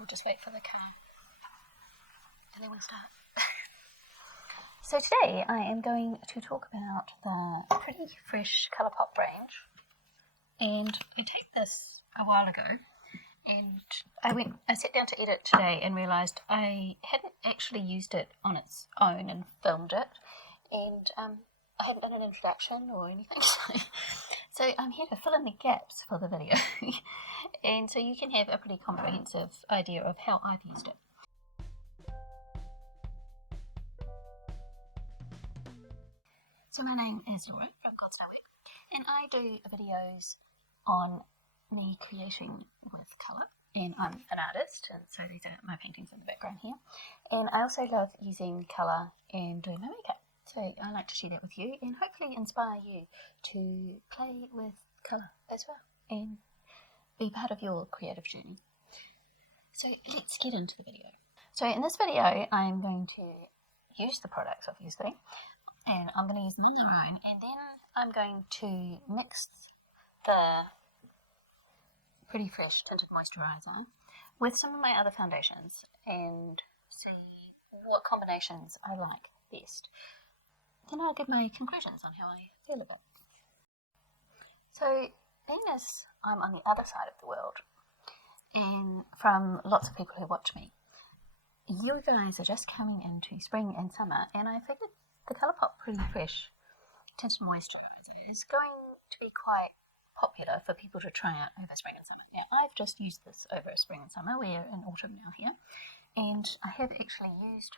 We'll just wait for the car and then we'll start. So today I am going to talk about the Pretty Fresh Colourpop range, and I taped this a while ago and I sat down to edit today and realised I hadn't actually used it on its own and filmed it, and I hadn't done an introduction or anything, so I'm here to fill in the gaps for the video and so you can have a pretty comprehensive idea of how I've used it. So my name is Laura from God's Work, and I do videos on me creating with colour, and I'm an artist, and so these are my paintings in the background here, and I also love using colour and doing my makeup, so I like to share that with you and hopefully inspire you to play with colour as well and be part of your creative journey. So let's get into the video. So in this video I'm going to use the products obviously, and I'm going to use them on their own, and then I'm going to mix the Pretty Fresh Tinted Moisturizer with some of my other foundations and see what combinations I like best. Then I'll give my conclusions on how I feel about it. So being as I'm on the other side of the world, and from lots of people who watch me, you guys are just coming into spring and summer, and I figured the Colourpop Pretty Fresh Tinted Moisturizer is going to be quite popular for people to try out over spring and summer. Now, I've just used this over spring and summer. We're in autumn now here, and I have actually used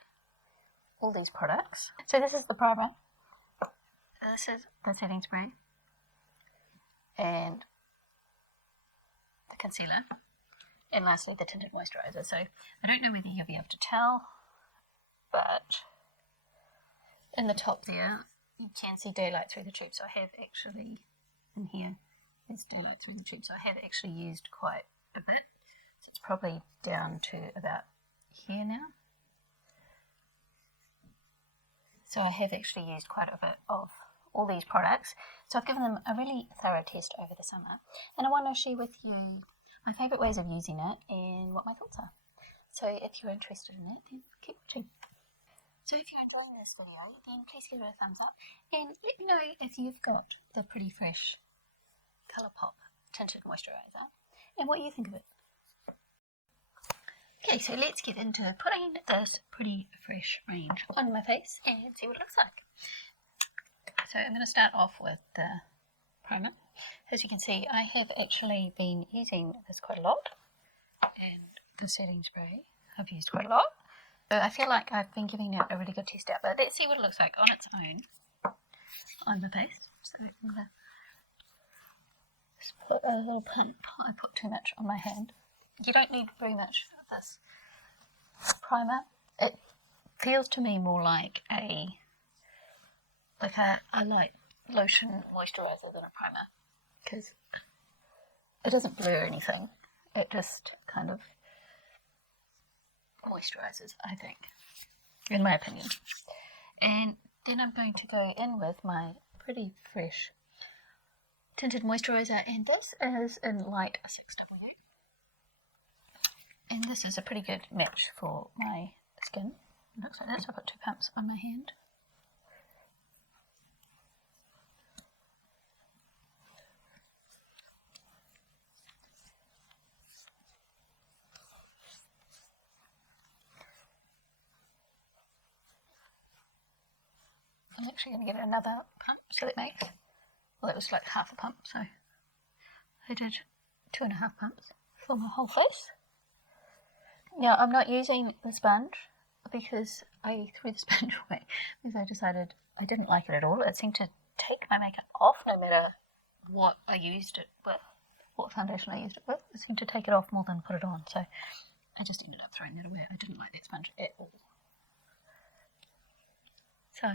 all these products. So this is the primer, this is the setting spray, and the concealer, and lastly the tinted moisturizer. So I don't know whether you'll be able to tell, but in the top there you can see daylight through the tube. So I have actually, in here there's daylight through the tube, so I have actually used quite a bit. So it's probably down to about here now. So I have actually used quite a bit of all these products. So I've given them a really thorough test over the summer, and I want to share with you my favourite ways of using it and what my thoughts are. So if you're interested in it, then keep watching. So if you're enjoying this video, then please give it a thumbs up and let me know if you've got the Pretty Fresh Colourpop Tinted Moisturizer and what you think of it. Okay, so let's get into putting this Pretty Fresh range on my face and see what it looks like. So I'm going to start off with the primer. As you can see, I have actually been using this quite a lot, and the setting spray I've used quite a lot. So I feel like I've been giving it a really good test out, but let's see what it looks like on its own on my face. So I'm going to just put a little pump. I put too much on my hand. You don't need very much of this primer. It feels to me more like a light lotion moisturizer than a primer, because it doesn't blur anything. It just kind of moisturizes, I think, in my opinion. And then I'm going to go in with my Pretty Fresh Tinted Moisturizer, and this is in light 6W, and this is a pretty good match for my skin. It looks like this. I put 2 pumps on my hand. I'm actually going to give it another pump, so that makes, well, it was like half a pump, so I did 2.5 pumps for my whole face. Now, I'm not using the sponge because I threw the sponge away because I decided I didn't like it at all. It seemed to take my makeup off no matter what I used it with, what foundation I used it with. It seemed to take it off more than put it on, so I just ended up throwing that away. I didn't like that sponge at all. So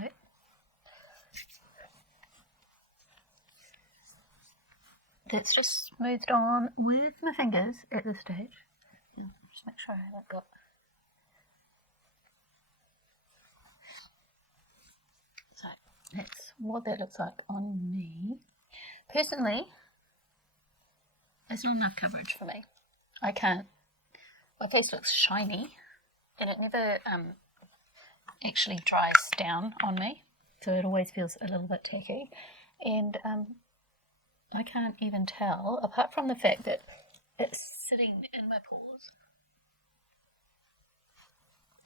that's just smoothed on with my fingers at this stage. Just make sure I haven't got. So that's what that looks like on me. Personally, it's not enough coverage for me. I can't my face looks shiny, and it never actually dries down on me, so it always feels a little bit tacky. And I can't even tell, apart from the fact that it's sitting in my pores,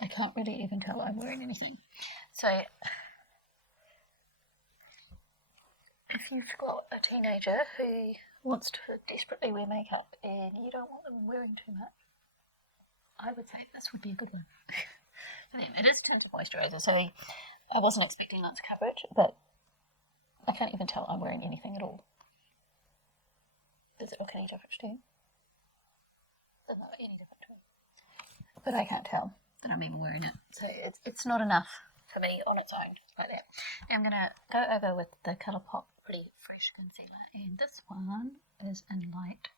I can't really even tell I'm wearing anything. So if you've got a teenager who wants to desperately wear makeup and you don't want them wearing too much, I would say this would be a good one for them. It is tinted moisturizer, so I wasn't expecting lots of coverage, but I can't even tell I'm wearing anything at all. Does it look any different to you? Doesn't look any different to me. But I can't tell that I'm even wearing it. So it's not enough for me on its own like that. Now I'm going to go over with the Colourpop Pretty Fresh Concealer, and this one is in light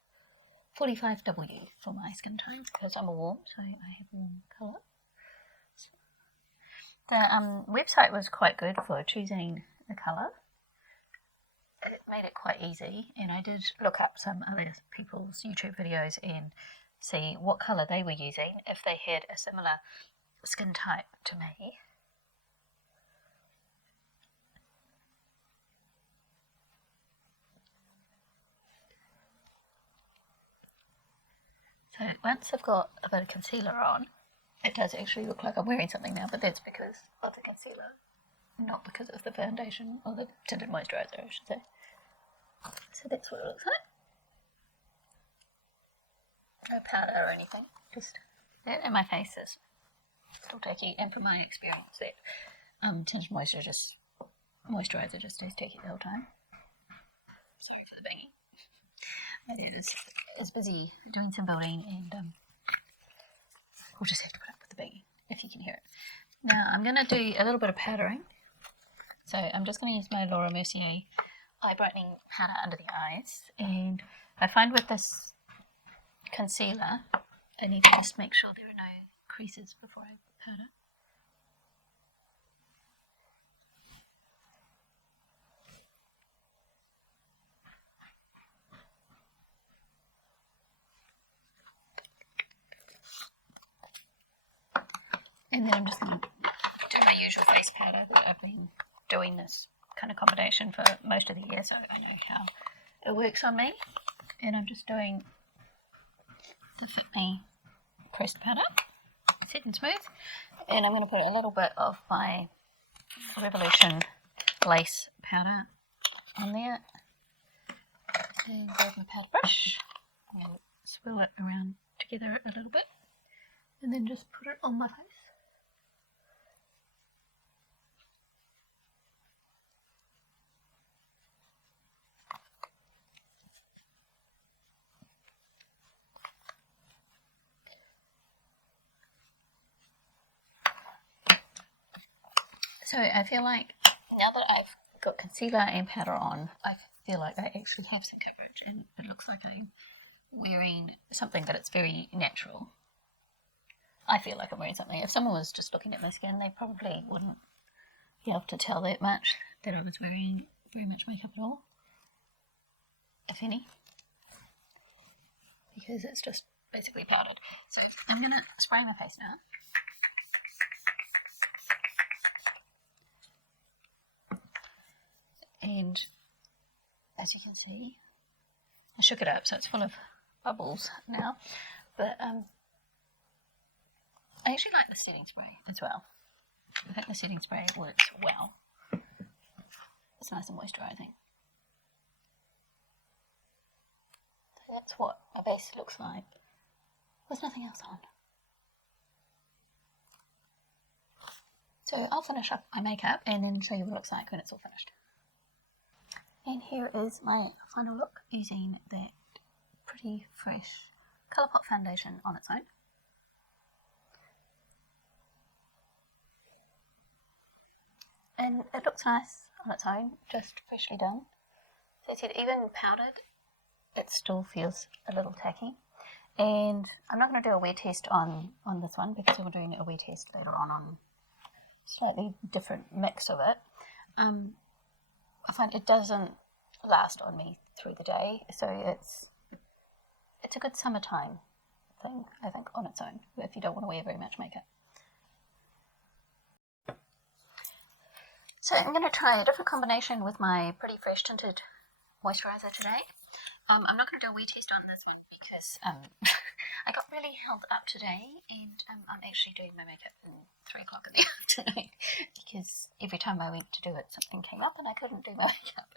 45W for my skin tone because I'm a warm, so I have a warm colour. The website was quite good for choosing the colour. It made it quite easy, and I did look up some other people's YouTube videos and see what colour they were using if they had a similar skin type to me. So once I've got a bit of concealer on, it does actually look like I'm wearing something now, but that's because of the concealer, not because of the foundation or the tinted moisturizer, I should say. So that's what it looks like. No powder or anything, just that, and my face is still tacky, and from my experience that tinted moisturizer just stays tacky the whole time. Sorry for the banging. My dad is busy doing some building, and we'll just have to put up with the banging if you can hear it. Now I'm going to do a little bit of powdering. So I'm just going to use my Laura Mercier eye brightening powder under the eyes, and I find with this concealer I need to just make sure there are no creases before I put powder. And then I'm just going to do my usual face powder that I've been doing this kind of combination for most of the year, so I know how it works on me. And I'm just doing the Fit Me pressed powder, set and smooth. And I'm going to put a little bit of my Revolution lace powder on there. And grab my powder brush and swirl it around together a little bit. And then just put it on my face. So I feel like now that I've got concealer and powder on, I feel like I actually have some coverage, and it looks like I'm wearing something that it's very natural. I feel like I'm wearing something. If someone was just looking at my skin, they probably wouldn't be able to tell that much that I was wearing very much makeup at all, if any, because it's just basically powdered. So I'm going to spray my face now. And as you can see, I shook it up so it's full of bubbles now, but I actually like the setting spray as well. I think the setting spray works well. It's nice and moisturising. So that's what my base looks like with nothing else on. So I'll finish up my makeup and then show you what it looks like when it's all finished. And here is my final look using that Pretty Fresh Colourpop foundation on its own. And it looks nice on its own, just freshly done. So I said, even powdered, it still feels a little tacky. And I'm not going to do a wear test on this one because we're doing a wear test later on slightly different mix of it. I find it doesn't last on me through the day, so it's a good summertime thing, I think, on its own, if you don't want to wear very much makeup. So I'm going to try a different combination with my Pretty Fresh Tinted moisturizer today. I'm not going to do a wee test on this one because I got really held up today, and I'm actually doing my makeup at 3 o'clock in the afternoon because every time I went to do it, something came up and I couldn't do my makeup.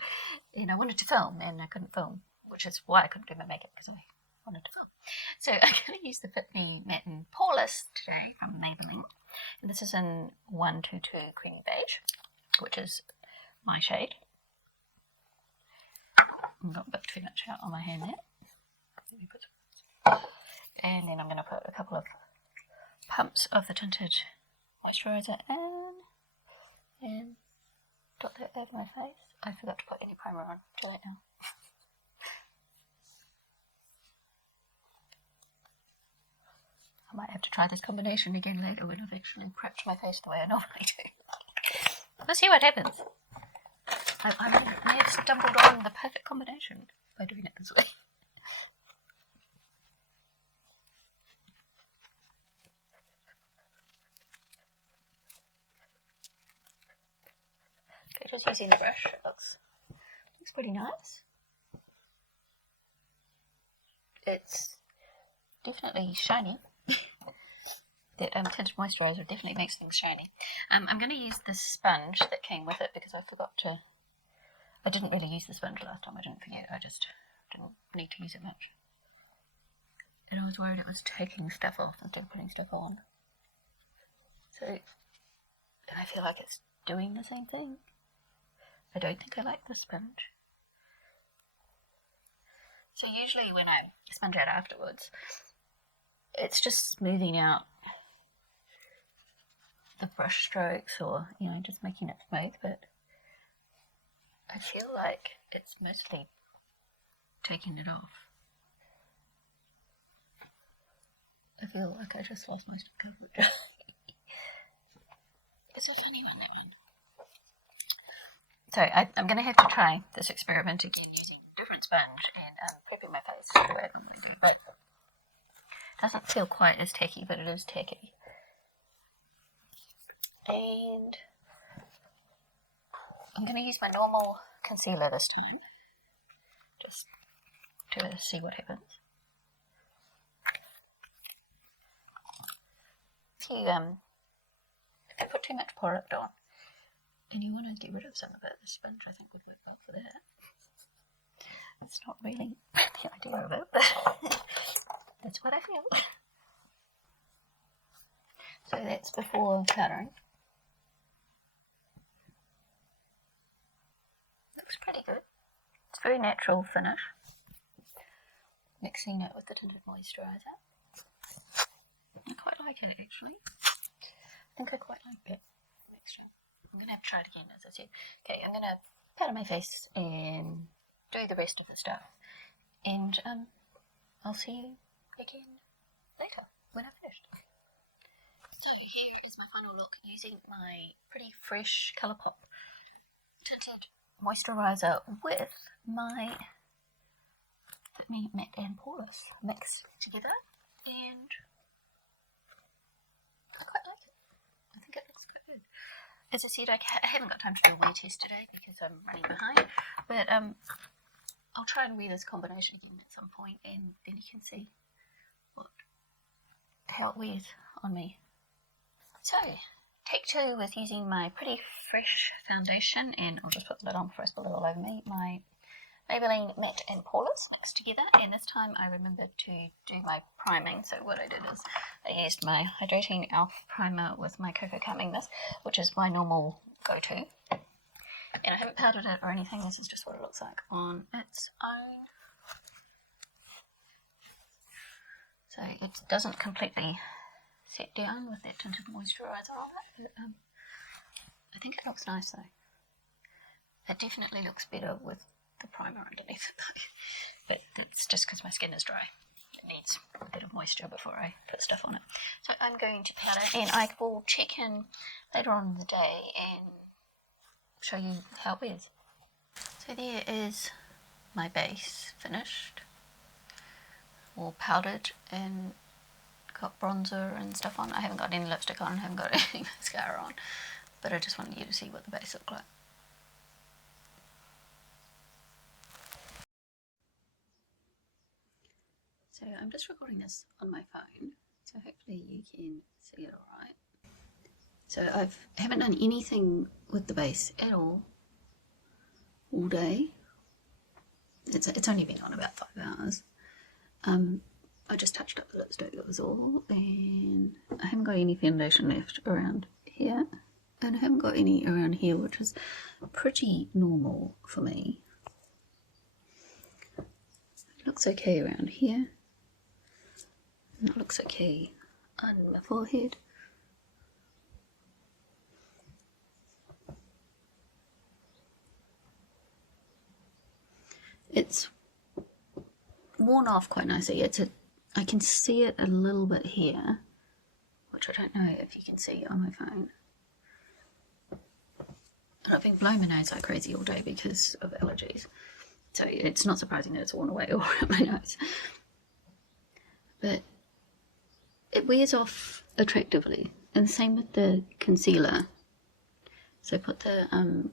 And I wanted to film and I couldn't film, which is why I couldn't do my makeup, because I wanted to film. So I'm going to use the Fit Me Matte and Poreless today from Maybelline. And this is in 122 Creamy Beige, which is my shade. I've got a bit too much out on my hand there. Let me put some. And then I'm going to put a couple of pumps of the tinted moisturizer in and dot that over my face. I forgot to put any primer on. Do that now. I might have to try this combination again later when I've actually prepped my face the way I normally do. Let's see what happens. I may have stumbled on the perfect combination by doing it this way. Okay, just using the brush. It looks pretty nice. It's definitely shiny. That tinted moisturizer definitely makes things shiny. I'm going to use this sponge that came with it because I forgot to. I didn't really use the sponge last time. I didn't forget. I just didn't need to use it much. And I was worried it was taking stuff off instead of putting stuff on. So I feel like it's doing the same thing. I don't think I like the sponge. So usually when I sponge out afterwards, it's just smoothing out the brush strokes, or just making it smooth, but I feel like it's mostly taking it off. I feel like I just lost most of the coverage. It's a funny one, that one. So I'm going to have to try this experiment again using a different sponge and prepping my face the way I'm going to do it. It doesn't feel quite as tacky, but it is tacky. And I'm going to use my normal concealer this time, just to see what happens. If you put too much product on and you want to get rid of some of it, the sponge I think would work well for that. It's not really the idea of it, but that's what I feel. So that's before powdering. Looks pretty good. It's a very natural finish. Mixing it with the tinted moisturizer. I quite like it actually. I think I quite like that mixture. I'm going to have to try it again, as I said. Okay, I'm going to powder my face and do the rest of the stuff. And I'll see you again later when I've finished. So here is my final look using my Pretty Fresh Colourpop tinted moisturizer with my Fit Me Matte and Poreless mixed together, and I quite like it. I think it looks quite good. As I said, I haven't got time to do a wear test today because I'm running behind, but I'll try and wear this combination again at some point, and then you can see how it wears on me. So, take 2 with using my Pretty Fresh foundation, and I'll just put the lid on before I spill it all over me. My Maybelline Matte and Poreless mixed together, and this time I remembered to do my priming. So what I did is I used my Hydrating e.l.f. primer with my Cocoa Calming Mist, which is my normal go-to. And I haven't powdered it or anything. This is just what it looks like on its own. So it doesn't completely set down with that tinted moisturizer on it, but I think it looks nice though. It definitely looks better with the primer underneath it though, but that's just because my skin is dry. It needs a bit of moisture before I put stuff on it. So I'm going to powder, and I will check in later on in the day and show you how it wears. So there is my base finished, all powdered, and got bronzer and stuff on. I haven't got any lipstick on, I haven't got any mascara on, but I just wanted you to see what the base looked like. So I'm just recording this on my phone, so hopefully you can see it alright. So I haven't done anything with the base at all day. It's only been on about 5 hours. I just touched up the lipstick, that was all, and I haven't got any foundation left around here, and I haven't got any around here, which is pretty normal for me. It looks okay around here, and it looks okay on my forehead. It's worn off quite nicely. I can see it a little bit here, which I don't know if you can see on my phone. And I've been blowing my nose like crazy all day because of allergies, so it's not surprising that it's worn away all around my nose. But it wears off attractively, and the same with the concealer. So I put the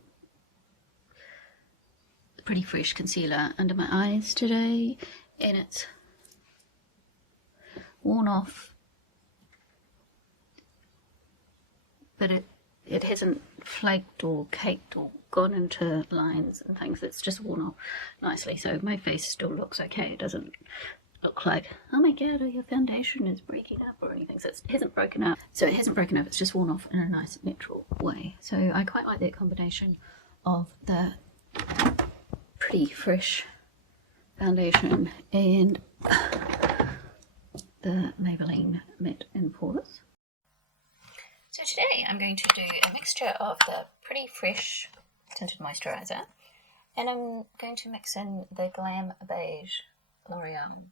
Pretty Fresh concealer under my eyes today, and it's worn off, but it hasn't flaked or caked or gone into lines and things. It's just worn off nicely, so my face still looks okay. It doesn't look like, oh my god, your foundation is breaking up or anything. So it hasn't broken up. It's just worn off in a nice natural way. So I quite like that combination of the Pretty Fresh foundation and the Maybelline Matte and Poreless. So today I'm going to do a mixture of the Pretty Fresh Tinted Moisturizer, and I'm going to mix in the Glam Beige L'Oreal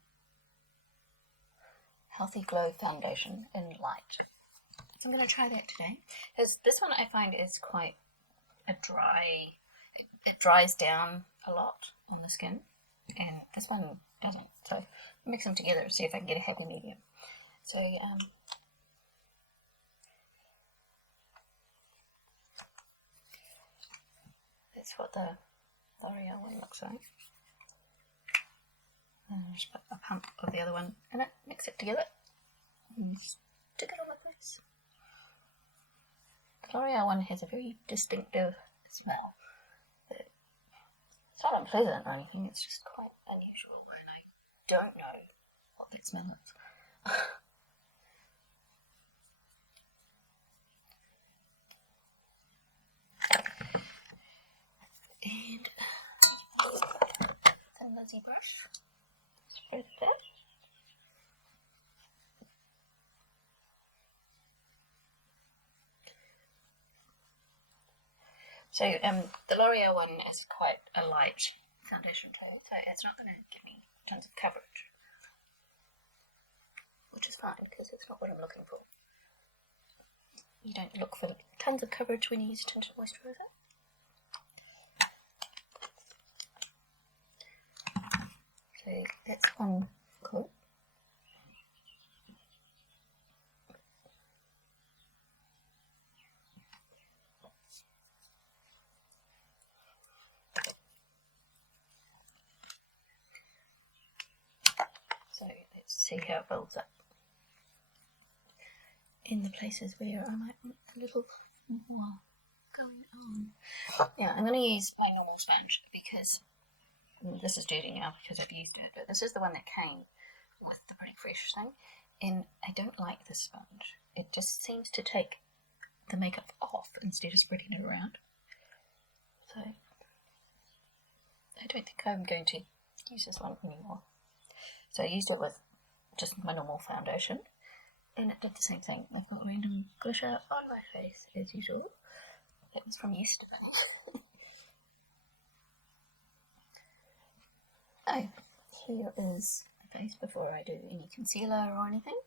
Healthy Glow Foundation in Light. So I'm going to try that today, because this one I find is quite a dry, it dries down a lot on the skin, and this one doesn't. So I'll mix them together and see if I can get a happy medium. So that's what the L'Oreal one looks like. And I'll just put a pump of the other one in it, mix it together, and stick it on my face. The L'Oreal one has a very distinctive smell. It's not unpleasant or anything, it's just quite unusual, and I don't know what that smell is. And the Lizzy brush, spread it out. So the L'Oreal one is quite a light foundation tone, so it's not going to give me tons of coverage, which is fine because it's not what I'm looking for. You don't look for tons of coverage when you use a tinted moisturizer. So that's one coat. So let's see how it builds up in the places where I might want a little more going on. Yeah, I'm going to use my normal sponge because this is dirty now because I've used it, but this is the one that came with the Pretty Fresh thing, and I don't like this sponge. It just seems to take the makeup off instead of spreading it around. So I don't think I'm going to use this one anymore. So I used it with just my normal foundation, and it did the same thing. I've got random glitter on my face as usual. That was from yesterday. Oh, here is the face before I do any concealer or anything.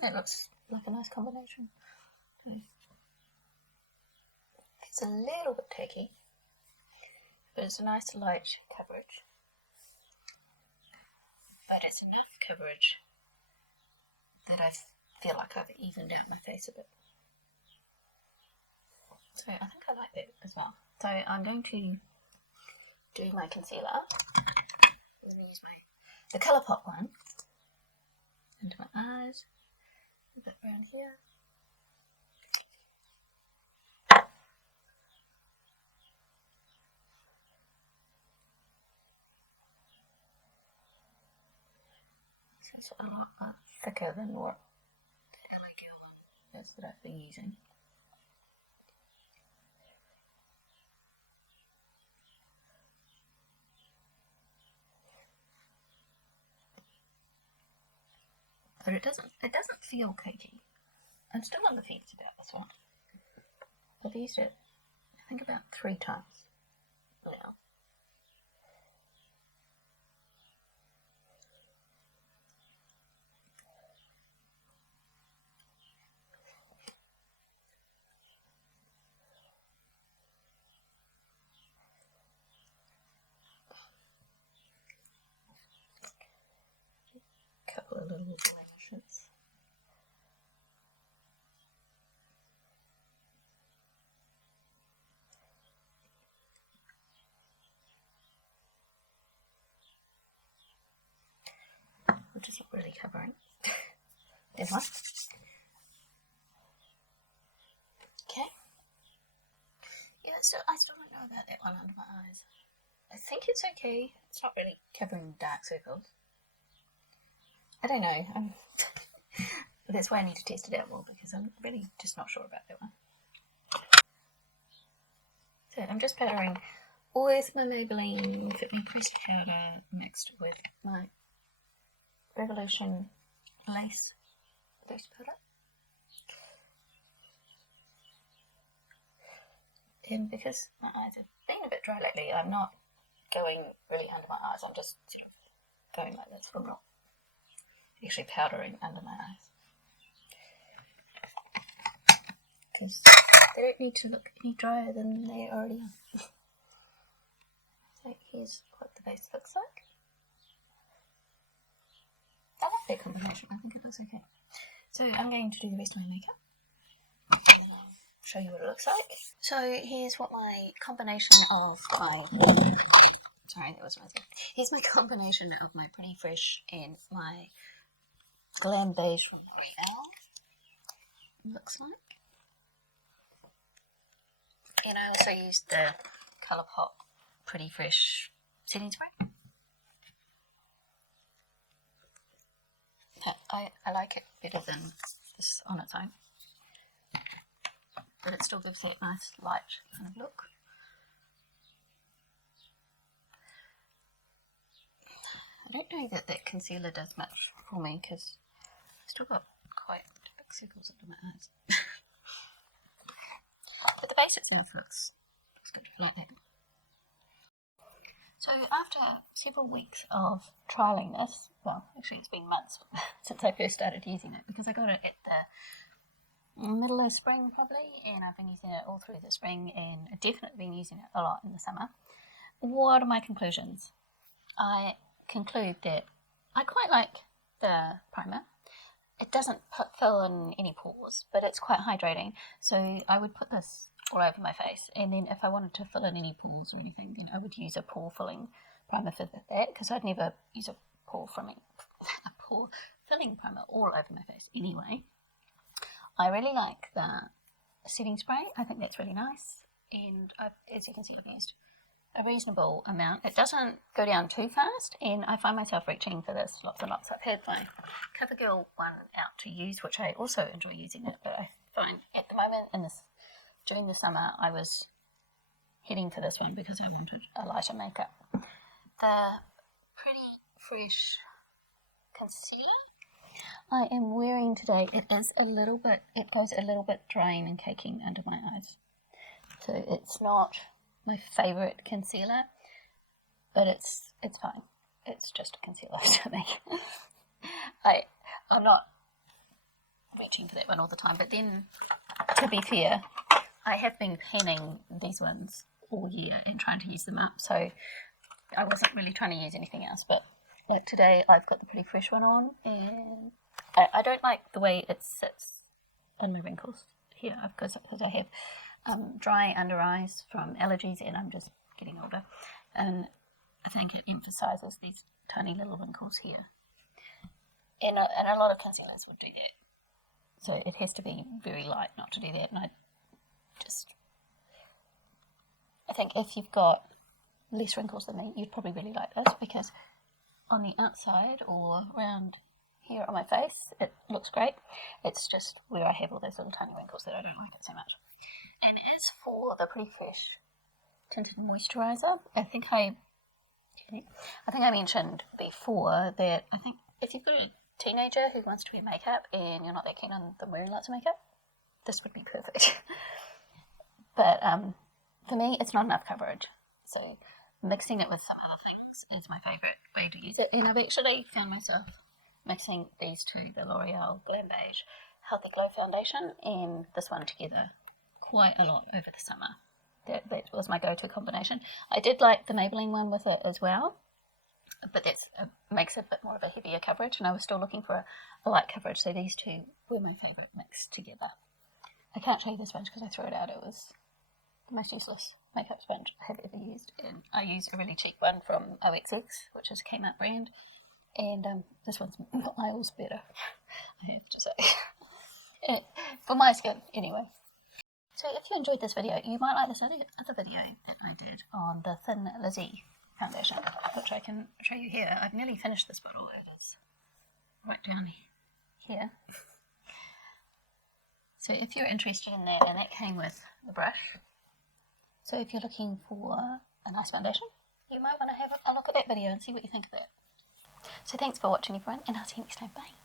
It looks like a nice combination. It's a little bit tacky, but it's a nice light coverage, but it's enough coverage that I feel like I've evened out my face a bit. So I think I like that as well. So I'm going to do my concealer. I'm going to use the Colourpop one into my eyes, a bit around here. It's a lot thicker than what the LA Girl one is that I've been using. But it doesn't feel cakey. I'm still on the fence about this one. I've used it, I think, about 3 times now. Couple of little lashes. Which is not really covering. This one. Okay. Yeah, so I still don't know about that one under my eyes. I think it's okay. It's not really covering dark circles. I don't know. That's why I need to test it out more, because I'm really just not sure about that one. So I'm just powdering with my Maybelline Fit Me Pressed Powder mixed with my Revolution Lace Loose Powder. And because my eyes have been a bit dry lately, I'm not going really under my eyes. I'm just sort of going like this. I'm not actually powdering under my eyes. Because they don't need to look any drier than they already are. So here's what the base looks like. I like that combination. I think it looks okay. So I'm going to do the rest of my makeup. And then I'll show you what it looks like. So here's what my combination of my... Sorry, that was noisy. Here's my combination of my Pretty Fresh and my Glam Beige from L'Oreal. Looks like. And I also used the Colourpop Pretty Fresh setting spray. I like it better than this on its own, but it still gives that nice light kind of look. I don't know that that concealer does much for me, because I've still got quite big circles under my eyes. But the base itself looks good. I like that. So after several weeks of trialling this, well, actually it's been months since I first started using it, because I got it at the middle of spring probably, and I've been using it all through the spring, and I've definitely been using it a lot in the summer. What are my conclusions? I conclude that I quite like the primer. It doesn't fill in any pores, but it's quite hydrating, so I would put this all over my face, and then if I wanted to fill in any pores or anything, then I would use a pore filling primer for that, because I'd never use a pore filling primer all over my face anyway. I really like the setting spray. I think that's really nice, and as you can see, I've used a reasonable amount. It doesn't go down too fast, and I find myself reaching for this lots and lots. I've had my CoverGirl one out to use, which I also enjoy using it, but I find at the moment during the summer I was heading for this one because I wanted a lighter makeup. The Pretty Fresh concealer I am wearing today, it goes a little bit drying and caking under my eyes. So it's not my favourite concealer, but it's fine. It's just a concealer to me. I'm not reaching for that one all the time, but then, to be fair, I have been panning these ones all year and trying to use them up, so I wasn't really trying to use anything else. But like today I've got the Pretty Fresh one on, and I don't like the way it sits in my wrinkles here, because I have dry under eyes from allergies, and I'm just getting older, and I think it emphasises these tiny little wrinkles here, and a lot of concealers would do that, so it has to be very light not to do that. And I think if you've got less wrinkles than me, you'd probably really like this, because on the outside or around here on my face it looks great. It's just where I have all those little tiny wrinkles that I don't like it so much. And as for the Pretty Fresh Tinted Moisturizer, I think I mentioned before that I think if you've got a teenager who wants to wear makeup and you're not that keen on them wearing lots of makeup, this would be perfect. But for me, it's not enough coverage, so mixing it with some other things is my favourite way to use it. And I've actually found myself mixing these two, the L'Oreal Glam Beige Healthy Glow Foundation and this one together quite a lot over the summer. That was my go-to combination. I did like the Maybelline one with it as well, but that makes it a bit more of a heavier coverage, and I was still looking for a light coverage, so these two were my favourite mixed together. I can't show you the sponge because I threw it out. It was the most useless makeup sponge I have ever used, and I use a really cheap one from OXX, which is a Kmart brand, and this one's miles better, I have to say, for my skin anyway. So if you enjoyed this video, you might like this other video that I did on the Thin Lizzy foundation, which I can show you here. I've nearly finished this bottle. It is right down here. So if you're interested in that, and that came with the brush, so if you're looking for a nice foundation, you might want to have a look at that video and see what you think of it. So thanks for watching everyone, and I'll see you next time. Bye.